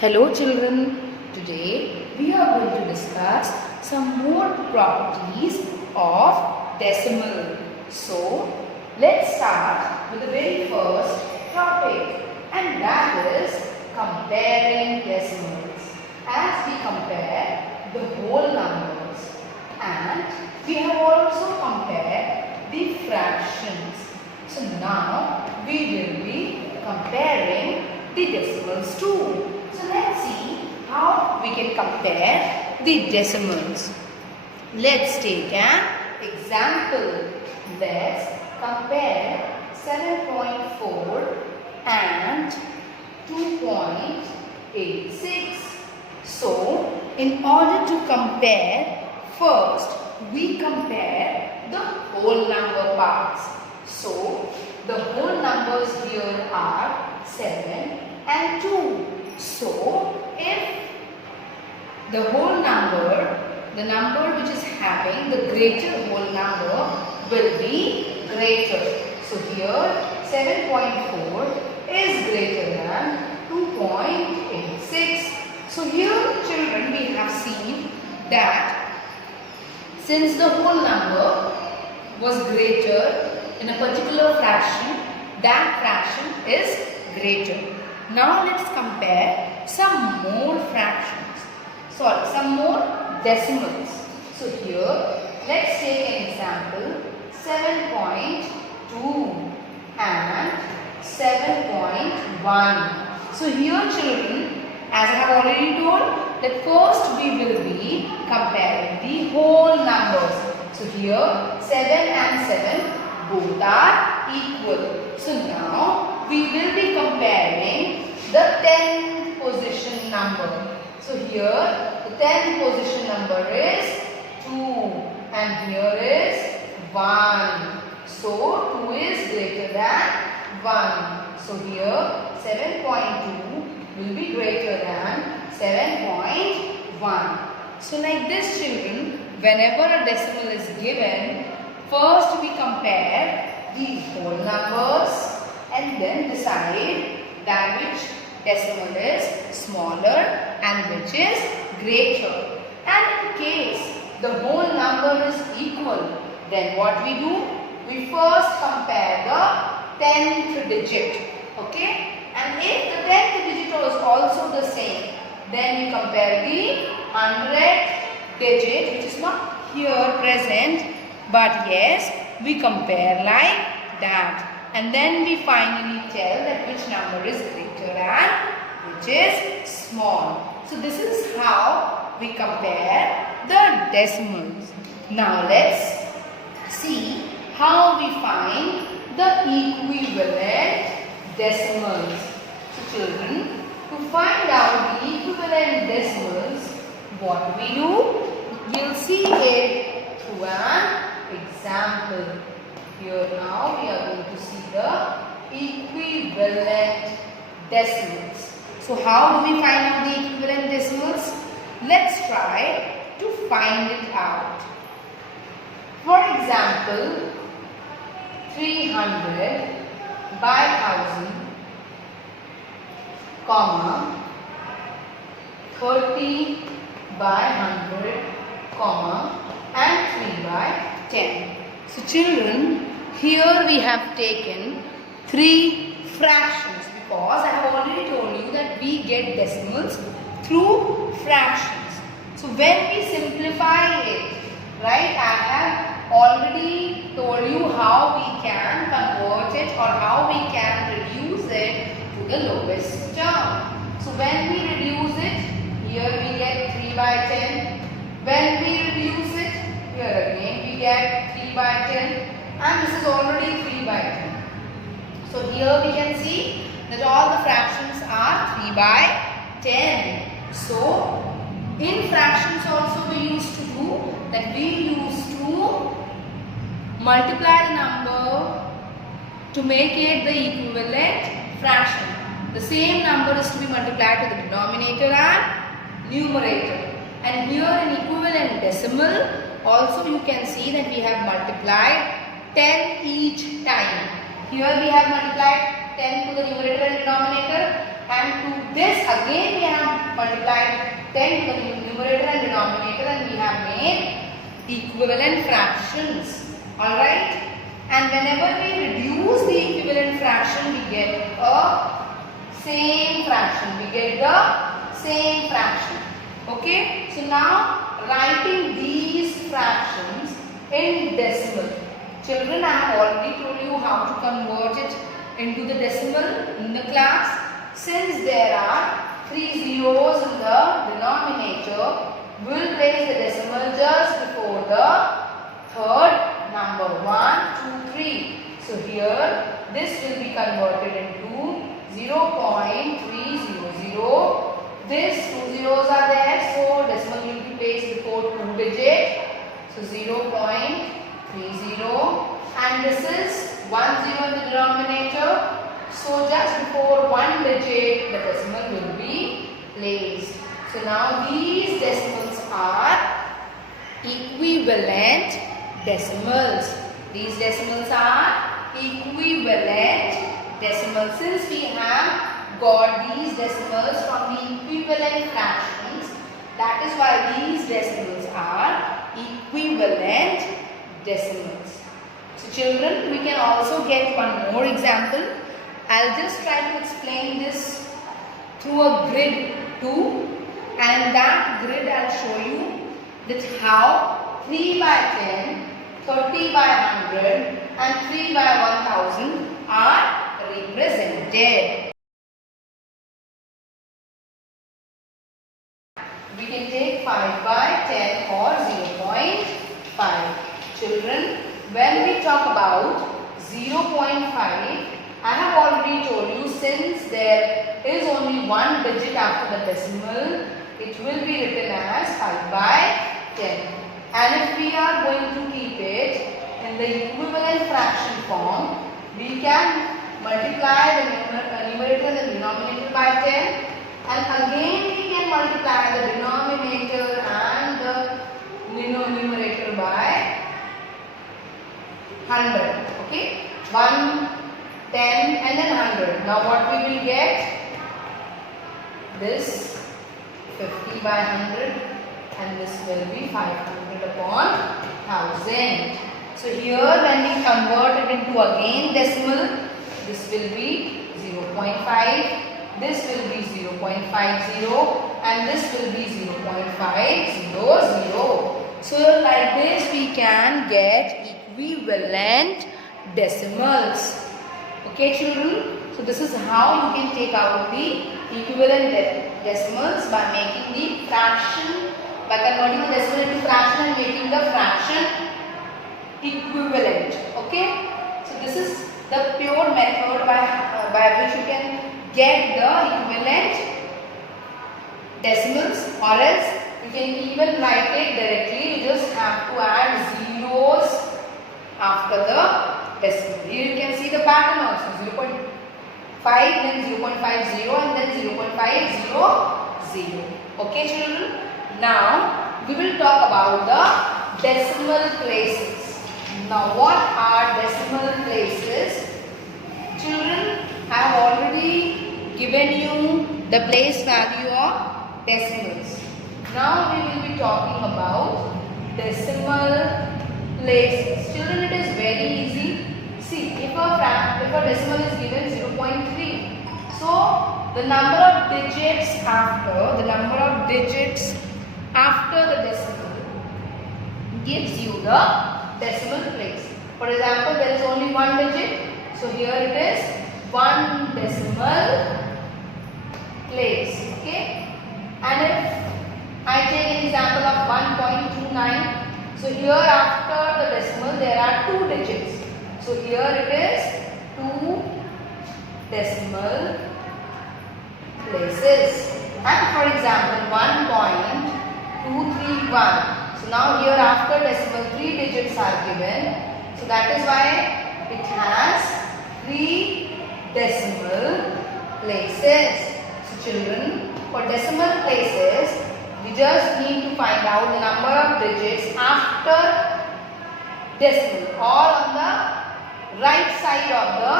Hello children, today we are going to discuss some more properties of decimal. So let's start with the very first topic, and that is comparing decimals. As we compare the whole numbers, and we have also compared the fractions. So now we will be comparing the decimals too. So let's see how we can compare the decimals. Let's take an example. Let's compare 7.4 and 2.86. So in order to compare, first we compare the whole number parts. So the whole numbers here are 7 and 2. So if the whole number, the number which is having the greater whole number will be greater. So here 7.4 is greater than 2.86. So here children, we have seen that since the whole number was greater in a particular fraction, that fraction is greater. Now let's compare some more fractions. Some more decimals. So here let's take an example, 7.2 and 7.1. So here children, as I have already told, that first we will be comparing the whole numbers. So here 7 and 7 both are equal. So now we will be comparing the 10th position number. So here the 10th position number is 2 and here is 1. So 2 is greater than 1. So here 7.2 will be greater than 7.1. So like this children, whenever a decimal is given, first we compare the whole numbers and then decide that which decimal is smaller and which is greater. And in case the whole number is equal, then what we do? We first compare the 10th digit. Okay? And if the 10th digit is also the same, then we compare the 100th digit, which is not here present, but yes, we compare like that. And then we finally tell that which number is greater and which is small. So this is how we compare the decimals. Now let's see how we find the equivalent decimals. So children, to find out the equivalent decimals, what we do? You'll see it through an example. Here now we are going to see the equivalent decimals. So how do we find out the equivalent decimals? Let's try to find it out. For example, 300 by 1000, comma, 30 by 100, comma, and 3 by 10. So children, here we have taken 3 fractions because I have already told you that we get decimals through fractions. So when we simplify it, right, I have already told you how we can convert it or how we can reduce it to the lowest term. So when we reduce it, here we get 3 by 10. When we reduce it, here again we get 3 by 10, and this is already 3 by 10. So here we can see that all the fractions are 3 by 10. So in fractions also we used to do that, we used to multiply the number to make it the equivalent fraction. The same number is to be multiplied to the denominator and numerator. And here in equivalent decimal also you can see that we have multiplied 10 each time. Here we have multiplied 10 to the numerator and denominator, and to this again we have multiplied 10 to the numerator and denominator, and we have made equivalent fractions. Alright? And whenever we reduce the equivalent fraction, we get a same fraction. We get the same fraction. Okay? So now writing these fractions in decimal. Children, I have already told you how to convert it into the decimal in the class. Since there are 3 zeros in the denominator, we will place the decimal just before the third number 1, 2, 3. So here this will be converted into 0.300. This 2 zeros are there, so decimal will be placed before 2 digit. So 0.30, and this is 10 in the denominator. So just before 1 digit the decimal will be placed. So now these decimals are equivalent decimals. These decimals are equivalent decimals. Since we have got these decimals from the equivalent fractions, that is why these decimals are equivalent decimals. So children, we can also get one more example. I'll just try to explain this through a grid too, and in that grid I'll show you that how 3 by 10, 30 by 100 and 3 by 1000 are represented. We can take 5 by 10 or 0.5. Children, when we talk about 0.5, I have already told you, since there is only 1 digit after the decimal, it will be written as 5 by 10. And if we are going to keep it in the equivalent fraction form, we can multiply the numerator and the denominator by 10, and again we can multiply the denominator and the numerator by 100. Okay, 1, 10 and then 100. Now what we will get? This 50 by 100, and this will be 500 upon 1000. So here when we convert it into again decimal, this will be 0.5, this will be 0.50, and this will be 0.500. So like this we can get equivalent decimals. Okay children, so this is how you can take out the equivalent decimals by making the fraction, by converting the decimal into fraction and making the fraction equivalent. Okay, so this is the pure method by which you can get the equivalent decimals, or else you can even write it directly. You just have to add zeros after the decimal. Here you can see the pattern also, 0.5, then 0.50 and then 0.500. Okay children, now we will talk about the decimal places. Now what are decimal places? Children, I have already given you the place value of decimals. Now we will be talking about decimal places. Children, it is very easy. See, if a decimal is given 0.3, so the number of digits after the decimal gives you the decimal place. For example, there is only 1 digit, so here it is 1 decimal place. Okay, and if I take an example of 1.29, so here after the decimal there are 2 digits, so here it is 2 decimal places. And for example 1.231, so now here after decimal 3 digits are given, so that is why it has 3 decimal places. So children, for decimal places we just need to find out the number of digits after decimal, all on the right side of the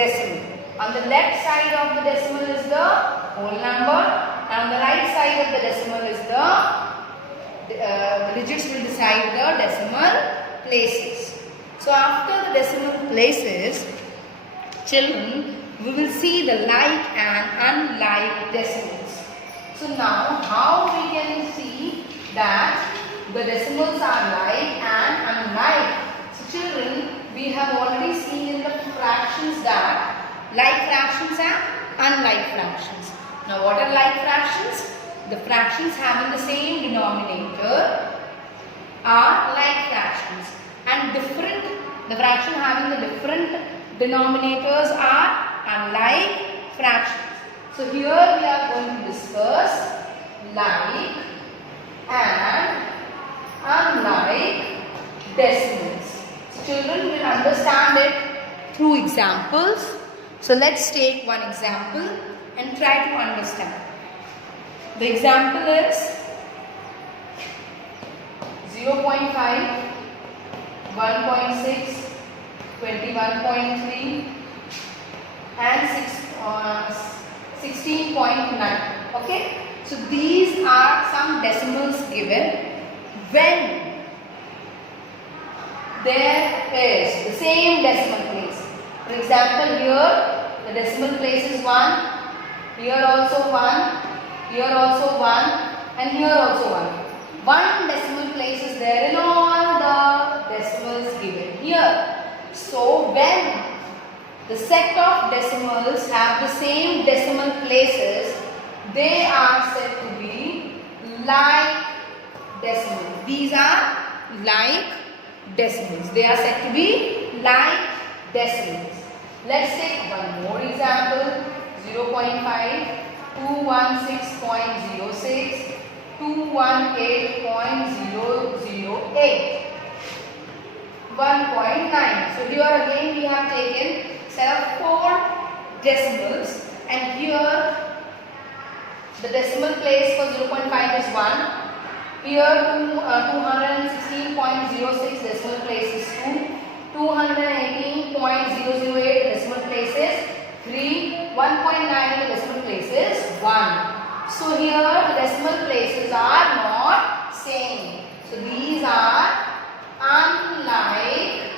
decimal. On the left side of the decimal is the whole number, and on the right side side of the decimal is the digits will decide the decimal places. So after the decimal places, children, we will see the like and unlike decimals. So now how we can see that the decimals are like and unlike? So children, we have already seen in the fractions that like fractions and unlike fractions. Now what are like fractions? The fractions having the same denominator are like fractions, and the fraction having the different denominators are unlike fractions. So here we are going to discuss like and unlike decimals. So children will understand it through examples. So let's take one example and try to understand. The example is 0.5, 1.6, 21.3 and 16.9. Okay. So these are some decimals given when there is the same decimal place. For example, here the decimal place is 1, here also 1, here also 1 and here also 1. One decimal place is there in all the decimals given here. So when the set of decimals have the same decimal places, they are said to be like decimals. These are like decimals. They are said to be like decimals. Let's take one more example. 0.5, 216.06, 218.008, 1.9. So here again we have taken set of 4 decimals, and here the decimal place for 0.5 is 1. Here 216.06 decimal place is 2. 218.008 decimal place is 3. 1.9 the decimal place is 1. So here the decimal places are not same. So these are unlike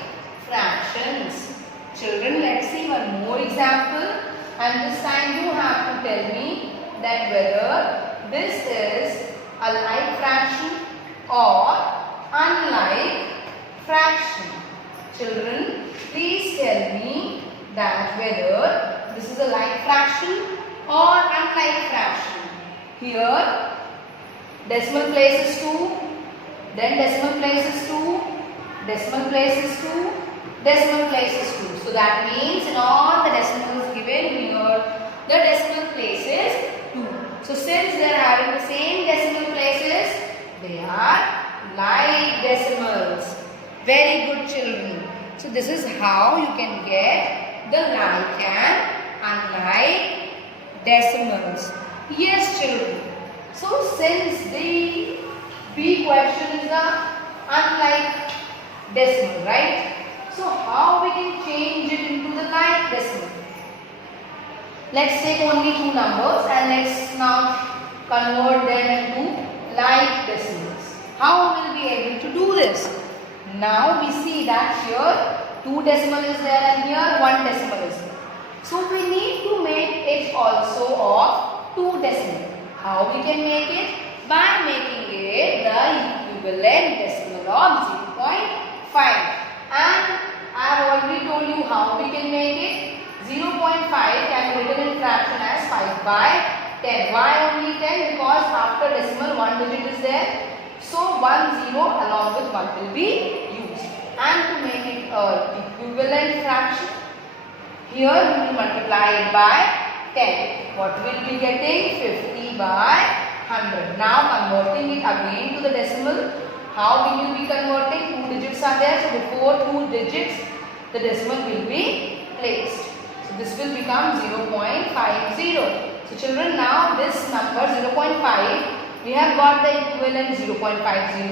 fractions. Children, let's see one more example, and this time you have to tell me that whether this is a like fraction or unlike fraction. Children, please tell me that whether this is a like fraction or unlike fraction. Here decimal place is 2, then decimal place is 2, decimal place is 2, decimal place is 2. So that means in all the decimals given here, the decimal place is 2. So since they are having the same decimal places, they are like decimals. Very good, children. So this is how you can get the like and unlike decimals. Yes, children. So since the B question is the unlike decimal, right? So how we can change it into the like decimal? Let's take only 2 numbers and let's now convert them into like decimals. How will we be able to do this? Now we see that here 2 decimal is there and here 1 decimal is there. So we need to make it also of 2 decimal. How we can make it? By making it the equivalent decimal of 0.5. And I have already told you how we can make it. 0.5 can be written in fraction as 5 by 10. Why only 10? Because after decimal 1 digit is there. So 1 0 along with 1 will be used. And to make it an equivalent fraction, here we will multiply it by 10. What will be getting? 50 by 100. Now converting it again to the decimal. How will you be converting? 2 digits are there. So before 2 digits, the decimal will be placed. So this will become 0.50. So children, now this number 0.5, we have got the equivalent 0.50.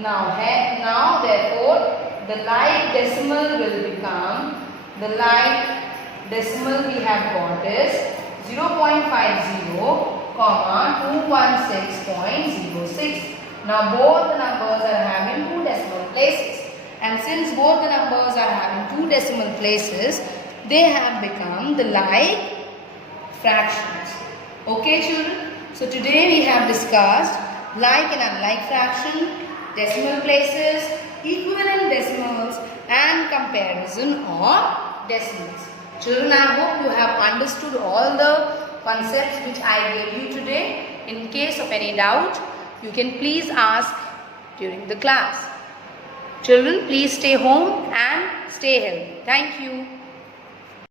Now therefore, the like decimal will become, the like decimal we have got is 0.50 216.06. Now both the numbers are having two decimal places. And since both the numbers are having two decimal places, they have become the like fractions. Okay children? So today we have discussed like and unlike fraction, decimal places, equivalent decimals and comparison of decimals. Children, I hope you have understood all the concepts which I gave you today. In case of any doubt, you can please ask during the class. Children, please stay home and stay healthy. Thank you.